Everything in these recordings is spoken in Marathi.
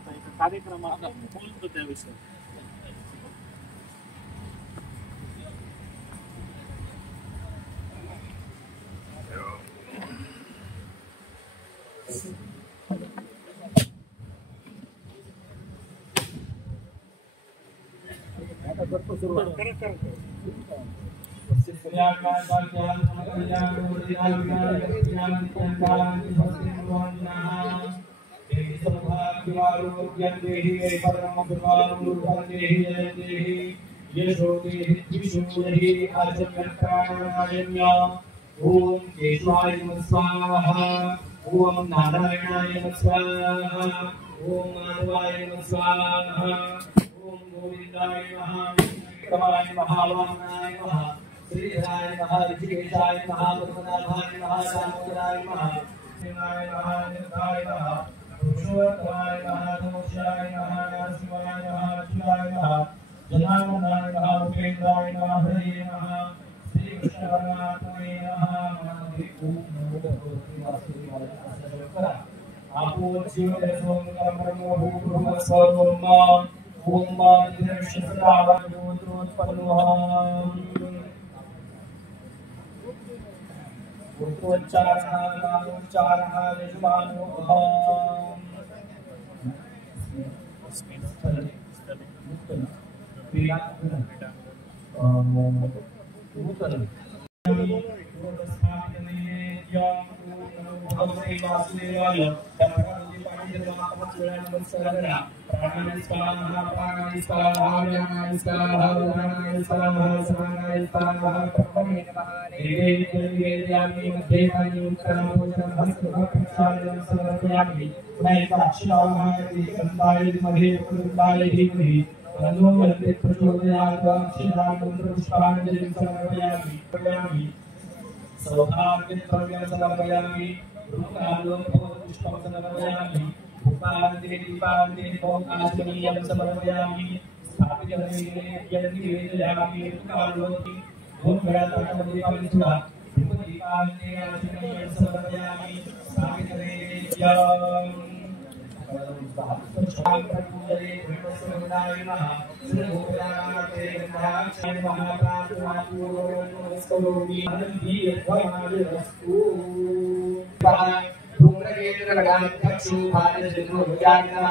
आता एका कार्यक्रमात बोलतो त्याविषयी. ओम केशवाय नमः स्वाहा, ओम नारायणाय नमः स्वाहा, ओम माधवाय नमः स्वाहा, ओम गोविंदाय नमः, विक्रमाय नमः, वामनाय नमः, श्रीधराय नमः, ऋषिकेशाय नमः, पद्मनाभाय नमः, दामोदराय नमः, शिवाय नमः, नित्याय नमः, पुरुषोत्तमाय नमः, नमोशाय नमः, नरसिंहाय नमः, शिवाय नमः, जनार्दनाय नमः, उपेन्द्राय नमः, हरे नमः, श्री कृष्ण परमात्मने नमः। ओम नमो भगवते वासुदेवाय नमः। आपो जीवदशों कर्मणो भूभुवः स्वरोम ओम मादिर्षितावोत्रोत्पन्नोऽहम् उच्चारणः नामोच्चारणः यजमानो अहम् भगवते वासुदेवाय प्राणाय स्वाहा, प्राणाय स्वाहा, व्यानाय स्वाहा, उदानाय स्वाहा, समानाय स्वाहा, ब्रह्मणे नमः। वेदयामि मध्ये वायु उत्तराभूषणं हस्तभक्षायं समर्पयामि। नैकाक्षाहायति कंदाय मध्ये कुरुन्दाय धीमहि तन्नो यन्ति प्रचोदयात्। अक्षरामन्त्रपुष्पाञ्जलिं समर्पयामि। सौभाग्यद्रव्यं समर्पयामि। पुष्पं समर्पयामि। पुष्पाञ्जलि दीपाञ्जलि भोगाचमनीयं समर्पयामि। स्थापितनैवेद्यं कालोति भूमगणात्मकदीपं सुधा दीपाञ्जलि आचमनीयं समर्पयामि। स्थापितनैवेद्यं पूजये ब्रह्मस्वरूपाय नमः। श्रीभूतानाते गन्धाक्षाय नमः। प्रार्थनापूर्वकमस्तरोमि दीर्घमायुरस्तु। धूम्रकेतुरगाध्यक्षो भारतजन्मभुजानः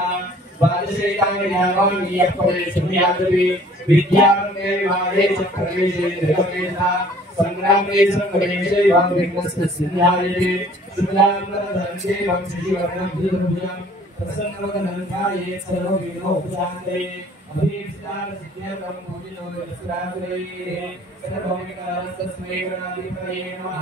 द्वादशैताङ्गयावामि यःपरे संयातवे विद्यारम्भे विवाहे च प्रवेशे निर्गमेधा संग्रामे संघर्षे वां विघ्नस्य सिद्ध्याये शुक्लाम्बरधरन्ते वां शशिवर्णं धीरभुजं प्रसन्नवदनन्ताये सर्वविघ्नोपशान्तये अभीष्टार्थसिद्ध्यर्थं पूजितो यस्याग्रये सर्वभौमिकास्तस्मै गणाधिपतये नमः।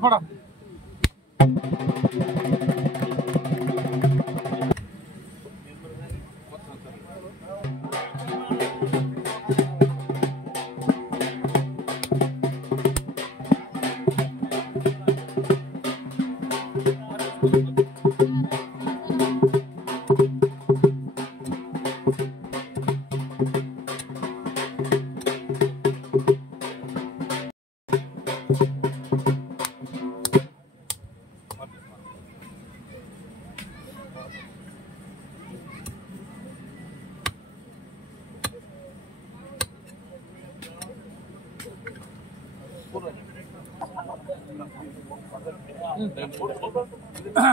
थोड़ा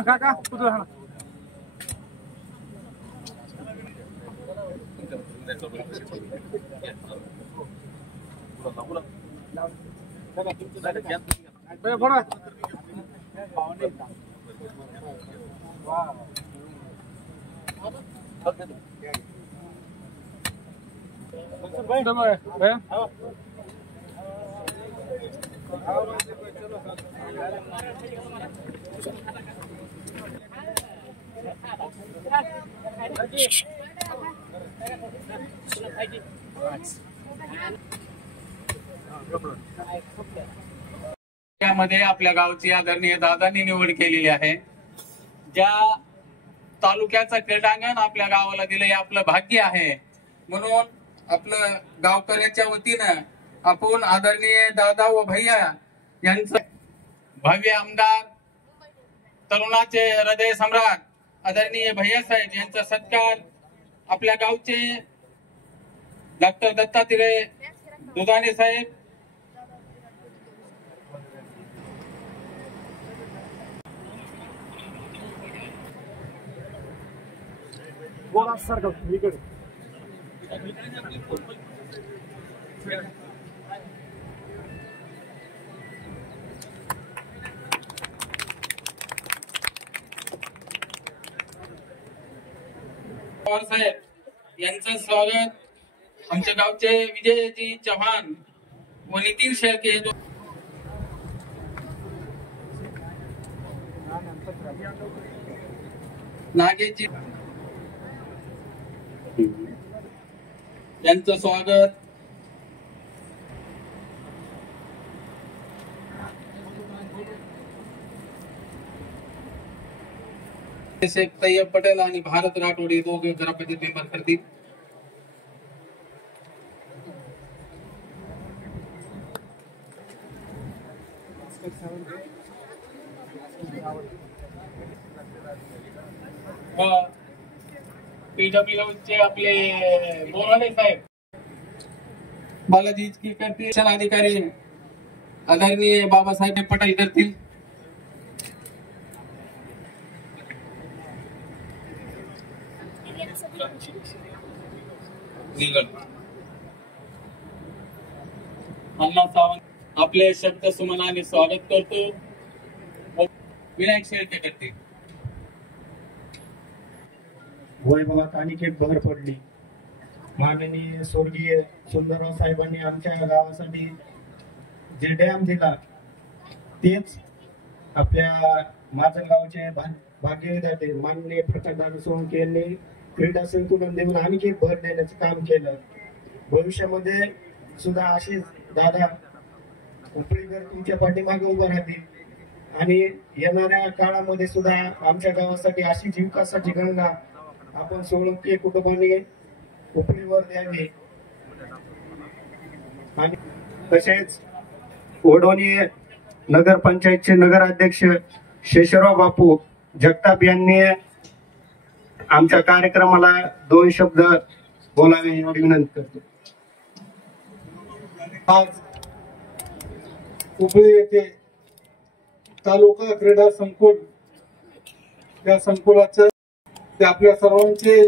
kakak putus sana. यामध्ये आपल्या गावची आदरणीय दादांनी निवड केलेली आहे. ज्या तालुक्याचं क्रीडांगण आपल्या गावाला दिलं हे आपलं भाग्य आहे. म्हणून आपलं गावकऱ्याच्या वतीनं आपण आदरणीय दादा व भैया यांचं भव्य आमदार तरुणाचे हृदय सम्राट आदरणीय भैया साहेब यांचा सत्कार आपल्या गावचे डॉक्टर दत्तात्रय दुधाणे साहेब पवार साहेब यांचं स्वागत आमच्या गावचे विजयजी चव्हाण व नितीन शेळके नागेजी यांचं स्वागत शेख तैयब पटेल आणि भारत राठोड हे दोघे ग्रामपंचायत मेंबर करतील. पीडब्ल्यू चे आपले बोराडे साहेब बालाजी की करतील अधिकारी आदरणीय बाबासाहेब पटेल करतील. अण्णा सावंत आपले शब्द सुमनाने स्वागत करतो. विनायक शेळके करतील. वैभवात अनिकेत भर पडली. माननीय स्वर्गीय सुंदरराव साहेबांनी आमच्या गावासाठी जे डॅम दिला तेच आपल्या माझं गावचे भाग्यविधाते माननीय प्रकाशदादा सोळंके यांनी क्रीडा संकुलन देऊन आणखी भर देण्याचं काम केलं. भविष्यामध्ये सुद्धा अशीच दादा उपळीकर तुमच्या पाठीमागे उभं राहतील आणि येणाऱ्या काळामध्ये सुद्धा आमच्या गावासाठी अशीच विकासाची गंगा आपण सोळंके कुटुंबाने उपरीवर द्यावी. आणि तसेच ओढोनी नगरपंचायतचे नगराध्यक्ष शेषराव बापू जगताप यांनी आमच्या कार्यक्रमाला 2 शब्द बोलावे एवढी विनंती करतो. आज उपळी येथे तालुका क्रीडा संकुल या संकुलाचं ते आपल्या सर्वांचे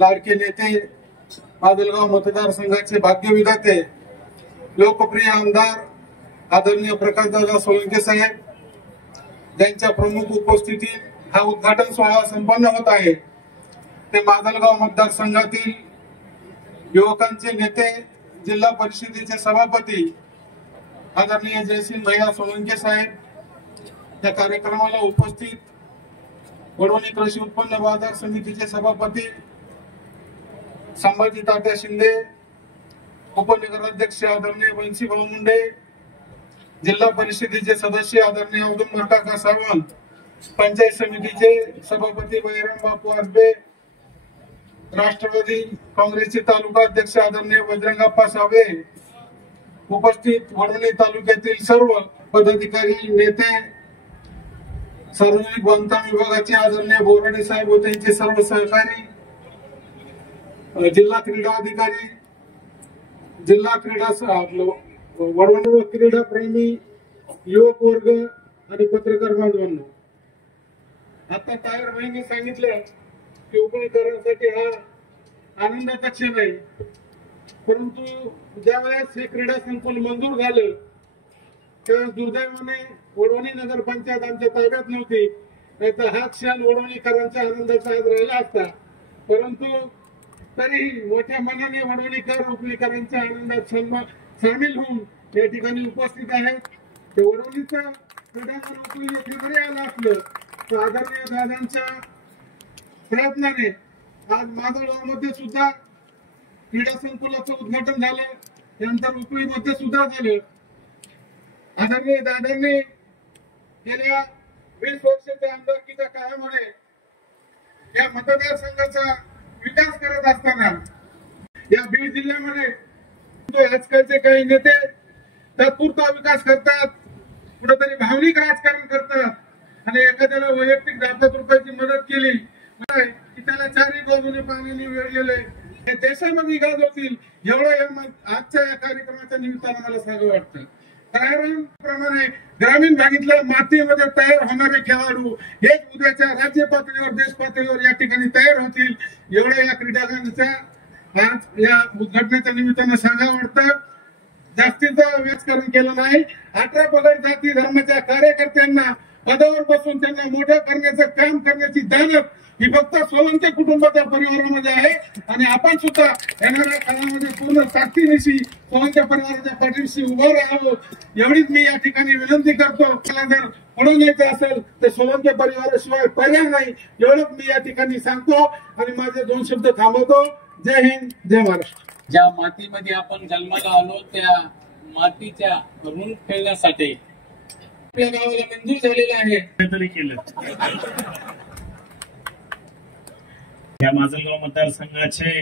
लाडके नेते माजलगाव मतदारसंघाचे भाग्यविधाते लोकप्रिय आमदार आदरणीय प्रकाशदादा सोळंके साहेब ज्यांच्या प्रमुख उपस्थितीत हा उद्घाटन सोहळा संपन्न होत आहे. ते माजलगाव मतदारसंघातील युवकांचे नेते जिल्हा परिषदेचे सभापती आदरणीय जयसिंग भैया सोळंके साहेब या कार्यक्रमाला उपस्थित वडवणी कृषी उत्पन्न बाजार समितीचे सभापती संभाजी तात्या शिंदे उपनगराध्यक्ष आदरणीय बंसीभाऊ मुंडे जिल्हा परिषदेचे सदस्य आदरणीय औदुंबर काका सावंत पंचायत समितीचे सभापती बहिराम बापू आसबे राष्ट्रवादी काँग्रेसचे तालुका अध्यक्ष आदरणीय बजरंगप्पा सावे उपस्थित वडवणी तालुक्यातील सर्व पदाधिकारी नेते सार्वजनिक बांधकाम विभागाचे आदरणीय बोराडे साहेब व त्यांचे सर्व सहकारी जिल्हा क्रीडा अधिकारी जिल्हा क्रीडा वडवणी क्रीडा प्रेमी युवक वर्ग आणि पत्रकार बांधवांनो, आता टायर भाईंनी सांगितलं की उपळीकरांसाठी हा आनंदाचा क्षण आहे. परंतु ज्यावेळेस हे क्रीडा संकुल मंजूर झालं त्यावेळेस दुर्दैवाने वडवणी नगरपंचायत आमच्या ताब्यात नव्हती नाही तर हा क्षण वडवणीकरांच्या आनंदाचा आज राहिला असता. परंतु तरी मोठ्या मनाने वडवणीकर उपलीकरांच्या आनंदात सामील होऊन या ठिकाणी उपस्थित आहेत. ते वडवणीचं क्रीडांगण उपली येथे जरी आलं असलं तर आदरणीय दादांच्या प्रयत्नाने आज माजलगावमध्ये सुद्धा क्रीडा संकुलाचं उद्घाटन झालं. त्यानंतर उपळीमध्ये सुद्धा झालं. आदरणीय दादांनी गेल्या 20 वर्षाच्या आमदारकीच्या काळामध्ये या मतदारसंघाचा विकास करत असताना या बीड जिल्ह्यामध्ये आजकालचे काही नेते तात्पुरता विकास करतात, कुठेतरी भावनिक राजकारण करतात आणि एखाद्याला वैयक्तिक 10 रुपयाची मदत केली की त्याला चारही बाजूने पाण्याने वेढलेले हे देशामध्ये गाजवतील. एवढं आजच्या या कार्यक्रमाच्या निमित्तानं मला सांगावं वाटतं. प्रमाणे ग्रामीण भागातल्या मातीमध्ये तयार होणारे खेळाडू हेच उद्याच्या राज्य पातळीवर देश पातळीवर या ठिकाणी तयार होतील. एवढ्या या क्रीडांगणाच्या आज या उद्घाटनाच्या निमित्तानं सांगावं वाटतं. जास्तीचं राजकारण केलं नाही. 18 पगड जाती धर्माच्या कार्यकर्त्यांना पदावर बसून त्यांना मोठं करण्याचं काम करण्याची दानत ही फक्त सोळंके कुटुंबाच्या परिवारामध्ये आहे आणि आपण सुद्धा येणाऱ्या काळामध्ये पूर्ण ताकदीनिशी सोळंके परिवाराच्या पाठीशी उभं राहावं एवढीच मी या ठिकाणी विनंती करतो. मला जर पुढे न्यायचं असेल तर सोळंके परिवाराशिवाय पर्याय नाही एवढंच मी या ठिकाणी सांगतो आणि माझे 2 शब्द थांबवतो. जय हिंद, जय महाराष्ट्र. ज्या मातीमध्ये आपण जन्माला आलो त्या मातीच्या ऋण खेळण्यासाठी आपल्या गावाला मंजूर झालेला आहे. तरी केलं. या माजलगाव मतदारसंघाचे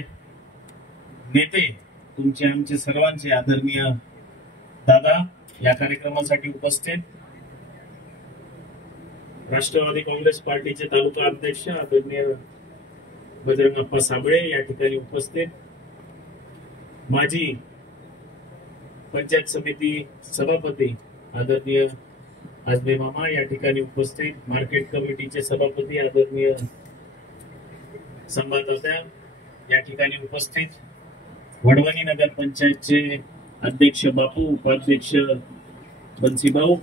नेते तुमचे आमचे सर्वांचे आदरणीय दादा या कार्यक्रमासाठी उपस्थित, राष्ट्रवादी काँग्रेस पार्टीचे तालुका अध्यक्ष आदरणीय बजरंगप्पा साबळे या ठिकाणी उपस्थित, माजी पंचायत समिती सभापती आदरणीय आजबे मामा या ठिकाणी उपस्थित, मार्केट कमिटीचे सभापती आदरणीय संभादादा या ठिकाणी उपस्थित, वडवणी नगर पंचायतचे अध्यक्ष बापू, उपाध्यक्ष बन्सीभाऊ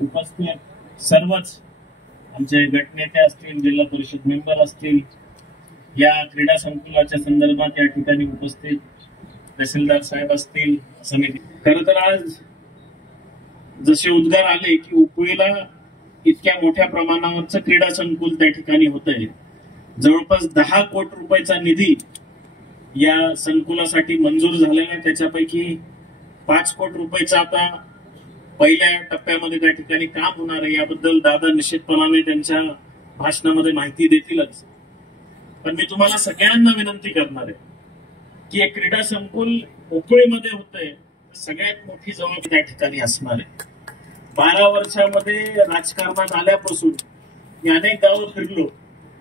उपस्थित, सर्वच आमचे गटनेते असतील, जिल्हा परिषद मेंबर असतील, या क्रीडा संकुलाच्या संदर्भात या ठिकाणी उपस्थित तहसीलदार साहेब असतील, समिती. खरं तर आज जसे उद्गार आले की उपळीला इतक्या मोठ्या प्रमाणावरचं क्रीडा संकुल त्या ठिकाणी होत आहे. जवळपास 10 कोटी रुपयाचा निधी या संकुलासाठी मंजूर झालेला, त्याच्यापैकी 5 कोटी रुपयाचा आता पहिल्या टप्प्यामध्ये त्या ठिकाणी काम होणार आहे. याबद्दल दादा निश्चितपणाने त्यांच्या भाषणामध्ये माहिती देतीलच. पण मी तुम्हाला सगळ्यांना विनंती करणार आहे की एक क्रीडा संकुल उपळीमध्ये होतंय, सगळ्यात मोठी जबाबदारी त्या ठिकाणी असणार आहे. 12 वर्षामध्ये राजकारणात आल्यापासून मी अनेक गावं फिरलो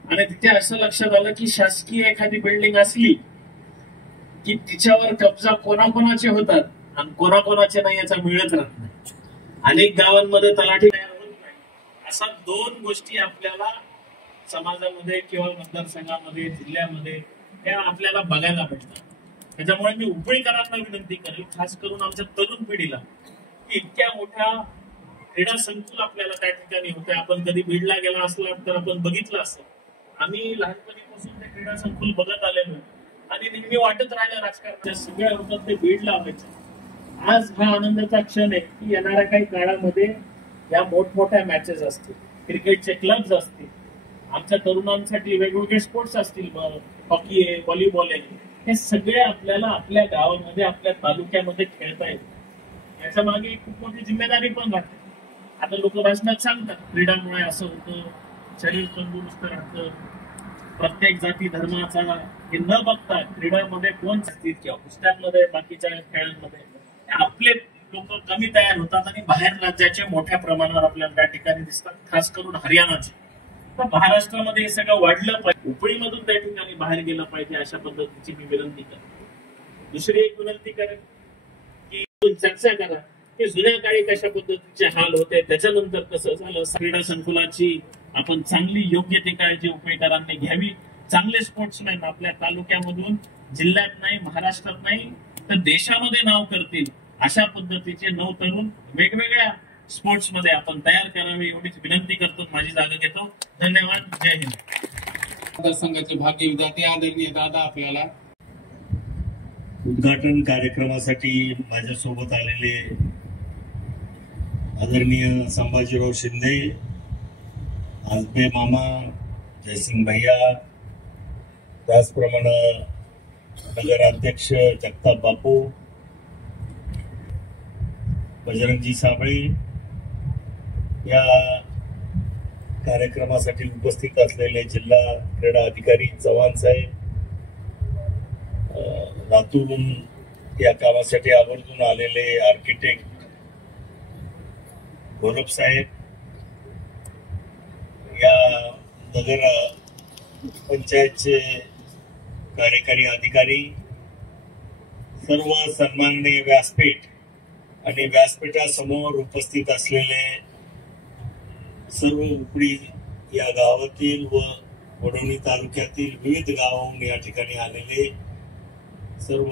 आणि तिथे असं लक्षात आलं की शासकीय एखादी बिल्डिंग असली की तिच्यावर कब्जा कोणाकोणाचे होतात आणि कोणाकोणाचे नाही याचा मिळत राहत नाही. अनेक गावांमध्ये तलाठी तयार होत नाही. अशा 2 गोष्टी आपल्याला समाजामध्ये किंवा मतदारसंघामध्ये जिल्ह्यामध्ये त्या आपल्याला बघायला भेटतात. त्याच्यामुळे मी उपळीकरांना विनंती करेल, खास करून आमच्या तरुण पिढीला, की इतक्या मोठ्या क्रीडा संकुल आपल्याला त्या ठिकाणी होते. आपण कधी बीडला गेला असला तर आपण बघितलं असेल. आम्ही लहानपणीपासून ते क्रीडा संकुल बघत आलेलो आणि नेहमी वाटत राहिलं राजकारणाच्या सगळ्या होतात ते बीडला व्हायचं. आज हा आनंदाचा क्षण आहे की येणाऱ्या काही काळामध्ये या मोठमोठ्या मॅचेस असतील, क्रिकेटचे क्लब्स असतील, आमच्या तरुणांसाठी वेगवेगळे स्पोर्ट्स असतील, हॉकी आहे, व्हॉलीबॉल आहे, हे सगळे आपल्याला आपल्या गावामध्ये आपल्या तालुक्यामध्ये खेळता येईल. याच्या मागे खूप मोठी जिम्मेदारी पण राहते. आता लोक भाषणात सांगतात क्रीडामुळे असं होतं, शरीर तंदुरुस्त राहतं, प्रत्येक जाती धर्माचा हे न बघता क्रीडामध्ये कोण असतील किंवा पुस्तकांमध्ये बाकीच्या खेळांमध्ये आपले लोक कमी तयार होतात आणि बाहेर राज्याचे मोठ्या प्रमाणावर आपल्याला त्या ठिकाणी दिसतात, खास करून हरियाणाचे. तर महाराष्ट्रामध्ये हे सगळं वाढलं पाहिजे, उपळीमधून त्या ठिकाणी बाहेर गेलं पाहिजे, अशा पद्धतीची मी विनंती करतो. दुसरी एक विनंती करेन की चर्चा करा की जुन्या काळी कशा पद्धतीचे हाल होते, त्याच्यानंतर कसं झालं. क्रीडा संकुलाची आपण चांगली योग्य ती काळजी उपळीकरांनी घ्यावी. चांगले स्पोर्ट्समॅन आपल्या तालुक्यामधून जिल्ह्यात नाही, महाराष्ट्रात नाही तर देशामध्ये नाव करतील अशा पद्धतीचे 9 तरुण वेगवेगळ्या स्पोर्ट्स मध्ये आपण तयार करावे एवढीच विनंती करतो. माझी जागा घेतो. धन्यवाद. जय हिंद. मतदारसंघाचे भाग्य विधाते आदरणीय दादा आपल्याला उद्घाटन कार्यक्रमासाठी माझ्यासोबत आलेले आदरणीय संभाजीराव शिंदे, आजबे मामा, जयसिंग भैया, त्याचप्रमाणे नगराध्यक्ष जगताप बापू, बजरंगजी साबळे, या कार्यक्रमासाठी उपस्थित असलेले जिल्हा क्रीडा अधिकारी चव्हाण साहेब, लातूरून या कामासाठी आवर्जून आलेले आर्किटेक्ट गौरव साहेब, या नगर पंचायतचे कार्यकारी अधिकारी, सर्व सन्माननीय व्यासपीठ आणि व्यासपीठासमोर उपस्थित असलेले सर्व उपडी या गावातील व वडवणी तालुक्यातील विविध गावाहून या ठिकाणी आलेले सर्व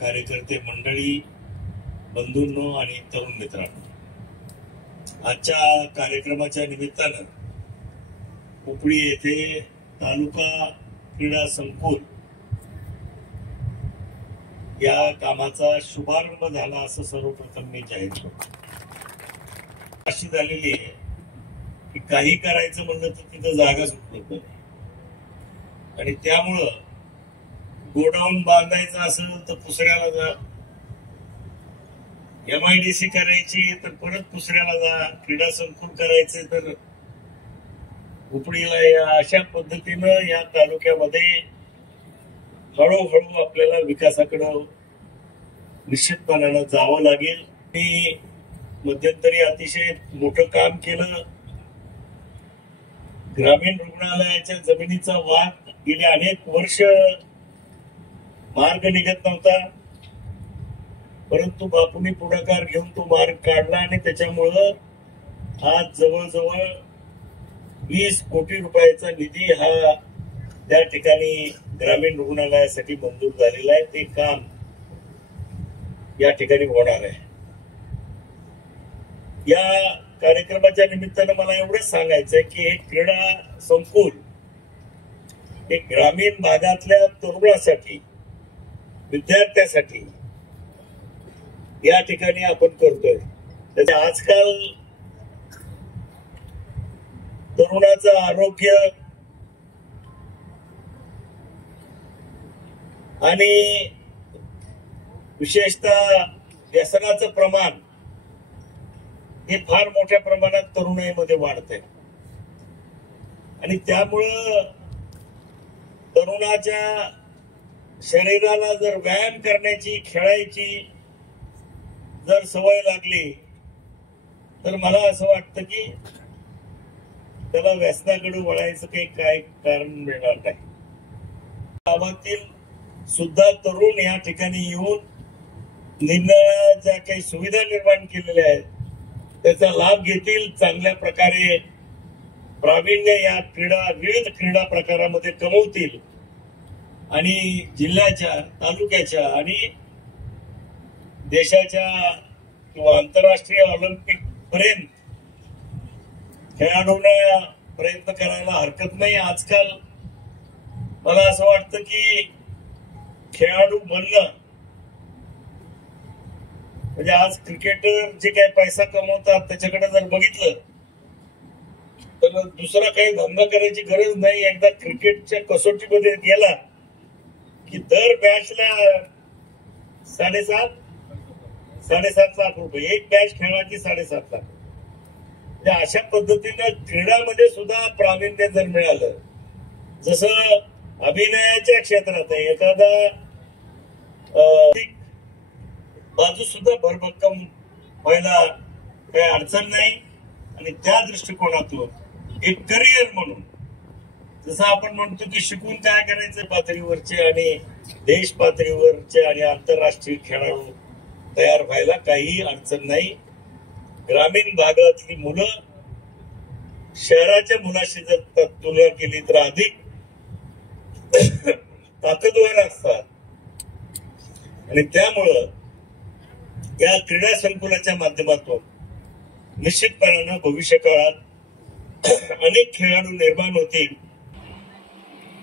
कार्यकर्ते मंडळी, बंधूंनो आणि तरुण मित्रांनो, आजच्या कार्यक्रमाच्या निमित्तानं उपडी येथे तालुका क्रीडा संकुल या कामाचा शुभारंभ झाला असं सर्वप्रथम मी जाहीर करतो. अशी झालेली आहे की काही करायचं म्हणलं तर तिथं जागाच उपलब्ध नाही आणि त्यामुळं गोडाऊन बांधायचं असेल तर पुसऱ्याला जा, MIDC करायची तर परत पुसऱ्याला जा, क्रीडा संकुल करायचे तर उपडीला, या अशा पद्धतीनं या तालुक्यामध्ये हळूहळू आपल्याला विकासाकडे निश्चितपणानं जावं लागेल. मी मध्यंतरी अतिशय मोठं काम केलं. ग्रामीण रुग्णालयाच्या जमिनीचा वाद गेले अनेक वर्ष मार्ग निघत नव्हता, परंतु बापूंनी पुढाकार घेऊन तो मार्ग काढला आणि त्याच्यामुळं आज जवळजवळ 20 कोटी रुपयाचा निधी हा त्या ठिकाणी ग्रामीण रुग्णालयासाठी मंजूर झालेला आहे. ते काम या ठिकाणी होणार आहे. या कार्यक्रमाच्या निमित्तानं मला एवढंच सांगायचं आहे की हे क्रीडा संकुल हे ग्रामीण भागातल्या तरुणासाठी, विद्यार्थ्यासाठी या ठिकाणी आपण करतोय. त्याचे आजकाल तरुणाचं आरोग्य आणि विशेषतः व्यसनाचं प्रमाण हे फार मोठ्या प्रमाणात तरुणाईमध्ये वाढतंय आणि त्यामुळं तरुणाच्या शरीराला जर व्यायाम करण्याची, खेळायची जर सवय लागली तर मला असं वाटतं की त्याला व्यसनाकडे वळायचं काही कारण मिळणार नाही. गावातील सुद्धा तरुण या ठिकाणी येऊन निरनिराळ्या ज्या काही सुविधा निर्माण केलेल्या आहेत त्याचा लाभ घेतील, चांगल्या प्रकारे प्रावीण्य या विविध क्रीडा प्रकारामध्ये कमवतील आणि जिल्ह्याच्या, तालुक्याच्या आणि देशाच्या किंवा आंतरराष्ट्रीय ऑलिम्पिक पर्यंत खेळाडूंना प्रयत्न करायला हरकत नाही. आजकाल मला असं वाटतं की खेळाडू बनणं म्हणजे आज क्रिकेटर जे काही पैसा कमवतात त्याच्याकडे जर बघितलं तर दुसरा काही धंदा करायची गरज नाही. एकदा क्रिकेटच्या कसोटीमध्ये गेला की दर मॅचला 7.5 लाख रुपये, एक मॅच खेळला की 7.5 लाख. अशा पद्धतीनं क्रीडामध्ये सुद्धा प्रावीण्य जर मिळालं, जसं अभिनयाच्या क्षेत्रात आहे, एखादा बाजू सुद्धा भरभक्कम व्हायला काही अडचण नाही आणि त्या दृष्टिकोनातून एक करिअर म्हणून, जसं आपण म्हणतो की शिकून काय करायचं, पातळीवरचे आणि देश पातळीवरचे आणि आंतरराष्ट्रीय खेळाडू तयार व्हायला काही अडचण नाही. ग्रामीण भागातली मुलं शहराच्या मुलाशी जर तुलना केली तर अधिक ताकदवार असतात आणि त्यामुळं या क्रीडा संकुलाच्या माध्यमातून निश्चितपणानं भविष्य काळात अनेक खेळाडू निर्माण होतील.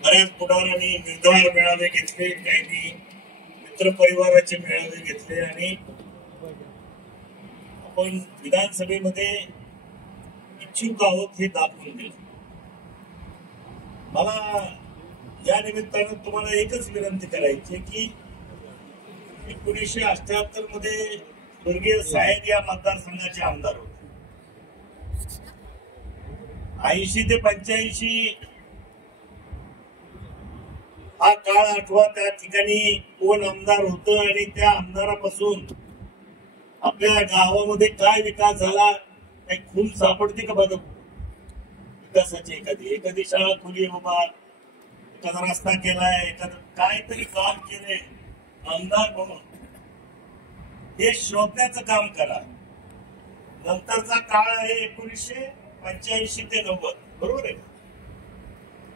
बऱ्याच पुढाऱ्यांनी निर्धार मेळावे घेतले, काही मित्र परिवाराचे मेळावे घेतले आणि आपण विधानसभेमध्ये इच्छुक आहोत हे दाखवून दिले. मला या निमित्तानं तुम्हाला एकच विनंती करायची की 1978 मध्ये स्वर्गीय साहेब या मतदारसंघाचे आमदार होते. 80 ते 85 हा काळ आठवा. त्या ठिकाणी कोण आमदार होतं आणि त्या आमदारापासून आपल्या गावामध्ये काय विकास झाला, काही खून सापडते का बघा. विकासाची एखादी शाळा खुली बाबा, एखादा रस्ता केलाय, एखादं काहीतरी काम केलंय आमदार म्हणून, हे शोधण्याचं काम करा. नंतरचा काळ आहे 1985 ते 90, बरोबर आहे.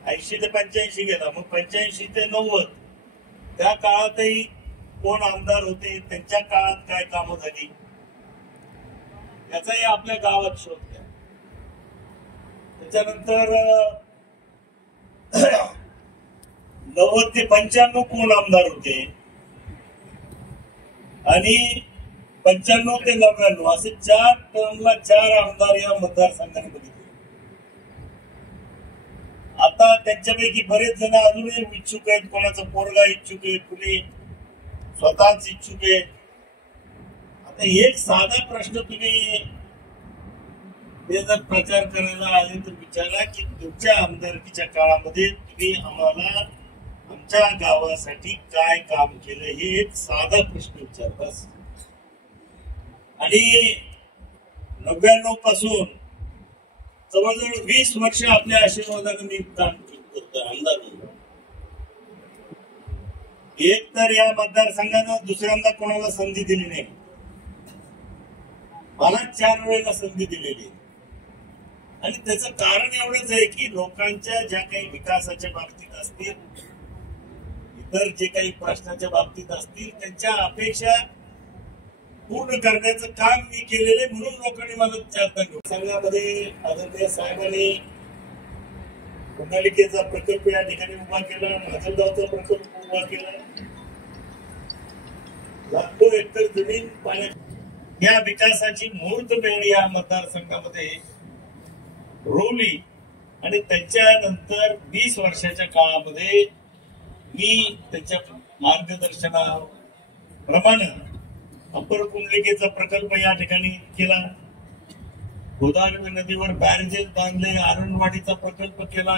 80 ते 85 गेला, मग 85 ते 90 त्या काळातही कोण आमदार होते, त्यांच्या काळात काय कामं झाली, याचाही आपल्या गावात शोध घ्या. त्याच्यानंतर 90 ते 95 कोण आमदार होते आणि 95 ते 99 असे 4 टर्मला 4 आमदार या मतदारसंघाने बघितले. आता त्यांच्यापैकी बरेच जण अजूनही इच्छुक आहेत. कोणाचा पोरगा इच्छुक आहे, कुणी स्वतःच इच्छुक आहे. आता एक साधा प्रश्न तुम्ही ते जर प्रचार करायला आले तर विचारा की तुमच्या आमदारकीच्या काळामध्ये तुम्ही आम्हाला आमच्या गावासाठी काय काम केलं, हे एक साधा प्रश्न विचारतास. आणि 99 पासून जवळजवळ 20 वर्ष आपल्या आशीर्वादाने मी काम करतो आमदार म्हणून. एक तर या मतदारसंघानं दुसऱ्यांदा कोणाला संधी दिली नाही, मला 4 वेळेला संधी दिलेली. आणि त्याचं कारण एवढंच आहे की लोकांच्या ज्या काही विकासाच्या बाबतीत असतील, इतर जे काही प्रश्नाच्या बाबतीत असतील, त्यांच्या अपेक्षा पूर्ण करण्याचं काम मी केलेले, म्हणून लोकांनी मला 4 संघामध्ये आदरणीय साहेबांनी पुंडलिकेचा प्रकल्प या ठिकाणी उभा केला, माजलगावचा प्रकल्प उभा केला. लाखो हेक्टर जमीन पाण्यात या विकासाची मुहूर्तमेढ या मतदारसंघामध्ये रोवली. आणि त्याच्यानंतर 20 वर्षाच्या काळामध्ये मी त्याच्या मार्गदर्शनाप्रमाणे अप्पर कुंडलिकेचा प्रकल्प या ठिकाणी केला, गोदावरी नदीवर बॅरेजेस बांधले, आरणवाडीचा प्रकल्प केला,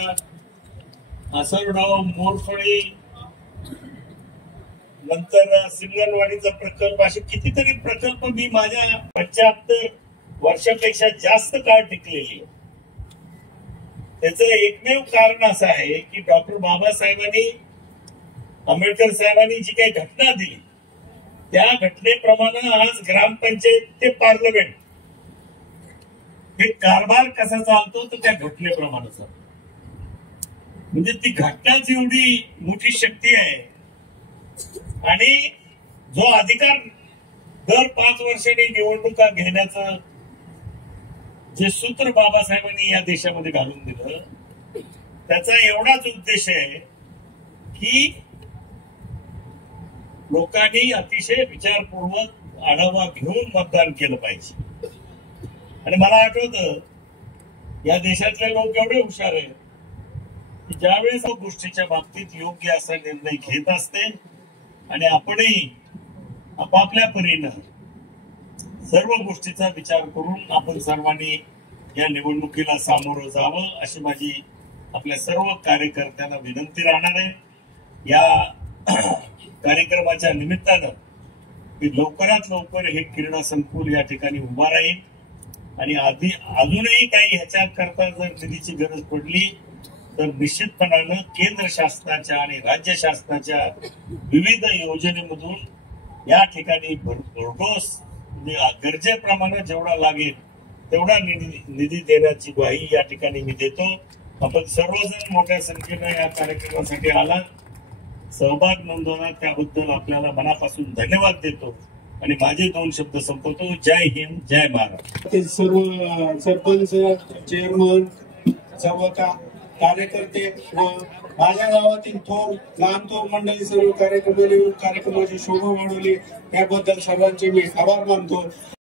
आसरगाव, मोरफळी, नंतर सिंगणवाडीचा प्रकल्प, असे कितीतरी प्रकल्प मी माझ्या 75 वर्षापेक्षा जास्त काळ टिकलेली. त्याचं एकमेव कारण असं आहे की डॉक्टर बाबासाहेबांनी, आंबेडकर साहेबांनी जी काही घटना दिली त्या घटनेप्रमाणे आज ग्रामपंचायत ते पार्लमेंट हे कारभार कसा चालतो तर त्या घटनेप्रमाणे चालतो. म्हणजे ती घटनाच एवढी मोठी शक्ती आहे. आणि जो अधिकार दर 5 वर्षांनी निवडणुका घेण्याचं जे सूत्र बाबासाहेबांनी या देशामध्ये घालून दिलं, त्याचा एवढाच उद्देश आहे की लोकांनी अतिशय विचारपूर्वक आढावा घेऊन मतदान केलं पाहिजे. आणि मला आठवतं या देशातले लोक एवढे हुशार आहेत की ज्यावेळेस गोष्टीच्या बाबतीत योग्य असा निर्णय घेत असते आणि आपणही आपापल्या परीनं सर्व गोष्टीचा विचार करून आपण सर्वांनी या निवडणुकीला सामोरं जावं अशी माझी आपल्या सर्व कार्यकर्त्यांना विनंती राहणार आहे. या कार्यक्रमाच्या निमित्तानं की लवकरात लवकर हे क्रीडा संकुल या ठिकाणी उभा राहील. आणि अजूनही काही ह्याच्या करता जर निधीची गरज पडली तर निश्चितपणानं केंद्र शासनाच्या आणि राज्य शासनाच्या विविध योजनेमधून या ठिकाणी भरघोस गरजेप्रमाणे जेवढा लागेल तेवढा निधी देण्याची ग्वाही या ठिकाणी मी देतो. आपण सर्वजण मोठ्या संख्येनं या कार्यक्रमासाठी आला, सहभाग नोंदवला, त्याबद्दल आपल्याला मनापासून धन्यवाद देतो. आणि माझे 2 शब्द संपवतो. जय हिंद, जय महाराष्ट्र. ते सर्व सरपंच, चेअरमन, सर्व कार्यकर्ते व माझ्या गावातील थोर लहान थोर मंडळी सर्व कार्यक्रमाची शोभा वाढवली, याबद्दल सर्वांचे मी आभार मानतो.